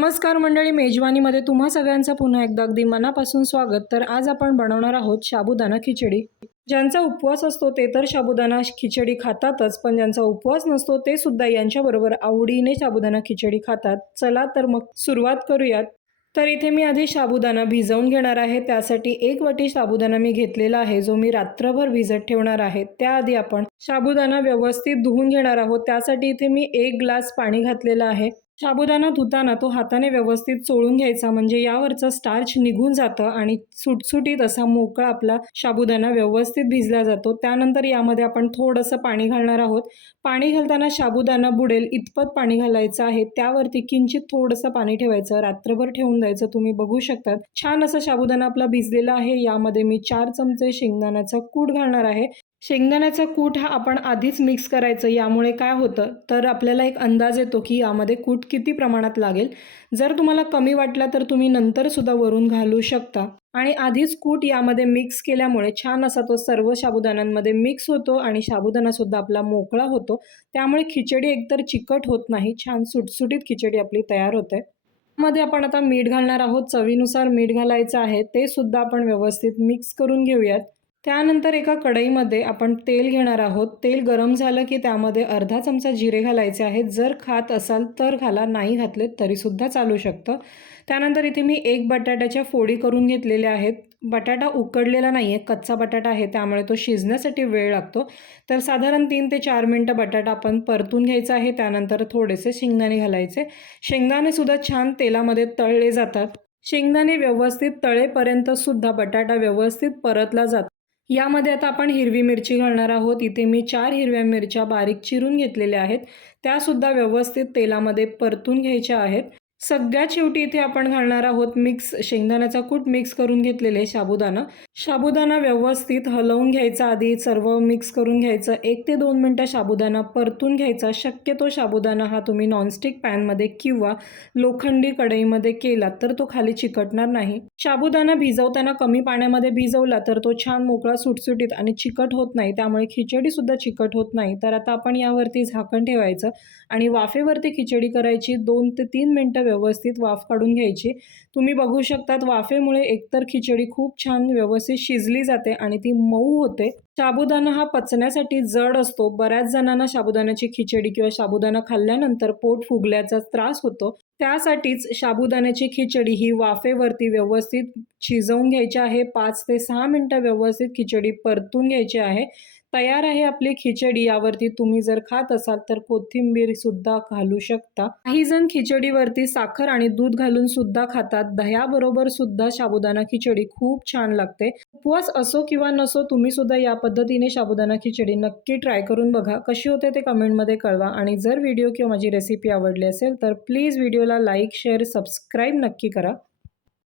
नमस्कार मंडळी, मेजवानीमध्ये तुम्हा सगळ्यांचं पुन्हा एकदा अगदी मनापासून स्वागत। तर आज आपण बनवणार आहोत साबुदाणा खिचडी। ज्यांचा उपवास असतो ते तर साबुदाणा खिचडी खातातच, पण ज्यांचा उपवास नसतो ते सुद्धा यांच्याबरोबर आवडीने साबुदाणा खिचडी खातात। चला तर मग सुरुवात करूयात। तर इथे मी आधी साबुदाणा भिजवून घेणार आहे। त्यासाठी 1 वाटी साबुदाणा मी घेतलेला आहे, जो मी रात्रभर भिजत ठेवणार आहे। त्याआधी आपण साबुदाणा व्यवस्थित धुवून घेणार आहोत। त्यासाठी इथे मी 1 ग्लास पाणी घातलेलं आहे। साबुदाणा धुताना तो हाताने व्यवस्थित चोळून घ्यायचा, म्हणजे यावरचं स्टार्च निघून जातं आणि सुटसुटीत असा मोकळा आपला साबुदाणा व्यवस्थित भिजला जातो। त्यानंतर यामध्ये आपण थोडंसं पाणी घालणार आहोत। पाणी घालताना साबुदाणा बुडेल इतपत पाणी घालायचं आहे। त्यावरती किंचित थोडंसं पाणी ठेवायचं, रात्रभर ठेवून द्यायचं। तुम्ही बघू शकता छान असा साबुदाणा आपला भिजलेला आहे। यामध्ये मी 4 चमचे शेंगदाण्याचा कूट घालणार आहे। शेंगदाण्याचा कूट हा आपण आधीच मिक्स करायचं, यामुळे काय होतं तर आपल्याला एक अंदाज येतो की यामध्ये कूट किती प्रमाणात लागेल। जर तुम्हाला कमी वाटला तर तुम्ही नंतर सुद्धा वरून घालू शकता। आणि आधीच कूट यामध्ये मिक्स केल्यामुळे छान असा तो सर्व साबुदाण्यांमध्ये मिक्स होतो आणि साबुदाणा सुद्धा आपला मोकळा होतो। त्यामुळे खिचडी एकतर चिकट होत नाही, छान सुटसुटीत खिचडी आपली तयार होते। मध्ये आपण आता मीठ घालणार आहोत। चवीनुसार मीठ घालायचं आहे, ते सुद्धा आपण व्यवस्थित मिक्स करून घेऊयात। त्यानंतर एका कढईमध्ये आपण तेल घेणार आहोत। तेल गरम झालं की त्यामध्ये अर्धा चमचा जिरे घालायचे आहेत। जर खात असाल तर घाला, नाही घातले तरीसुद्धा चालू शकतं। त्यानंतर इथे मी 1 बटाट्याच्या फोडी करून घेतलेल्या आहेत। बटाटा उकडलेला नाही आहे, कच्चा बटाटा आहे, त्यामुळे तो शिजण्यासाठी वेळ लागतो। तर साधारण 3 ते 4 मिनटं बटाटा आपण परतून घ्यायचा आहे। त्यानंतर थोडेसे शेंगदाणे घालायचे। शेंगदाणेसुद्धा छान तेलामध्ये तळले जातात। शेंगदाणे व्यवस्थित तळेपर्यंत सुद्धा बटाटा व्यवस्थित परतला जातो। यामध्ये आता आपण हिरवी मिरची घालणार आहोत। इथे मी 4 हिरव्या मिरच्या बारीक चिरून घेतलेल्या आहेत, त्यासुद्धा व्यवस्थित तेलामध्ये परतून घ्यायच्या आहेत। सगळ्यात शेवटी इथे आपण घालणार आहोत शेंगदाण्याचा कूट मिक्स करून घेतलेले साबुदाणा। साबुदाणा व्यवस्थित हलवून घ्यायचा, आधी सर्व मिक्स करून घ्यायचं। 1 ते 2 मिनटं साबुदाणा परतून घ्यायचा। शक्यतो साबुदाणा हा तुम्ही नॉनस्टिक पॅनमध्ये किंवा लोखंडी कढईमध्ये केला तर तो खाली चिकटणार नाही। साबुदाणा भिजवताना कमी पाण्यामध्ये भिजवला तर तो छान मोकळा सुटसुटीत आणि चिकट होत नाही, त्यामुळे खिचडी सुद्धा चिकट होत नाही। तर आता आपण यावरती झाकण ठेवायचं आणि वाफेवरती खिचडी करायची। 2 ते 3 मिनटं व्यवस्थित वाफ काढून घ्यायची। तुम्ही बघू शकतात वाफेमुळे एकतर खिचडी खूप छान व्यवस्थित शिजली जाते आणि ती मऊ होते। साबुदाणा हा पचण्यासाठी जड असतो। बऱ्याच जणांना साबुदाण्याची खिचडी किंवा साबुदाणा खाल्ल्यानंतर पोट फुगल्याचा त्रास होतो। त्यासाठीच साबुदाण्याची खिचडी ही वाफेवरती व्यवस्थित शिजवून घ्यायची आहे। 5 ते 6 मिनटं व्यवस्थित खिचडी परतून घ्यायची आहे। तयार आहे आपली खिचडी। यावरती तुम्ही जर खात असाल तर कोथिंबीर सुद्धा घालू शकता। काही जण खिचडीवरती साखर आणि दूध घालून सुद्धा खातात। दह्याबरोबर सुद्धा साबुदाणा खिचडी खूप छान लागते। उपवास असो किंवा नसो, तुम्ही सुद्धा या पद्धतीने साबुदाणा खिचडी नक्की ट्राय करून बघा। कशी होते ते कमेंटमध्ये कळवा। आणि जर व्हिडिओ किंवा माझी रेसिपी आवडली असेल तर प्लीज व्हिडिओला लाईक, शेअर, सबस्क्राईब नक्की करा।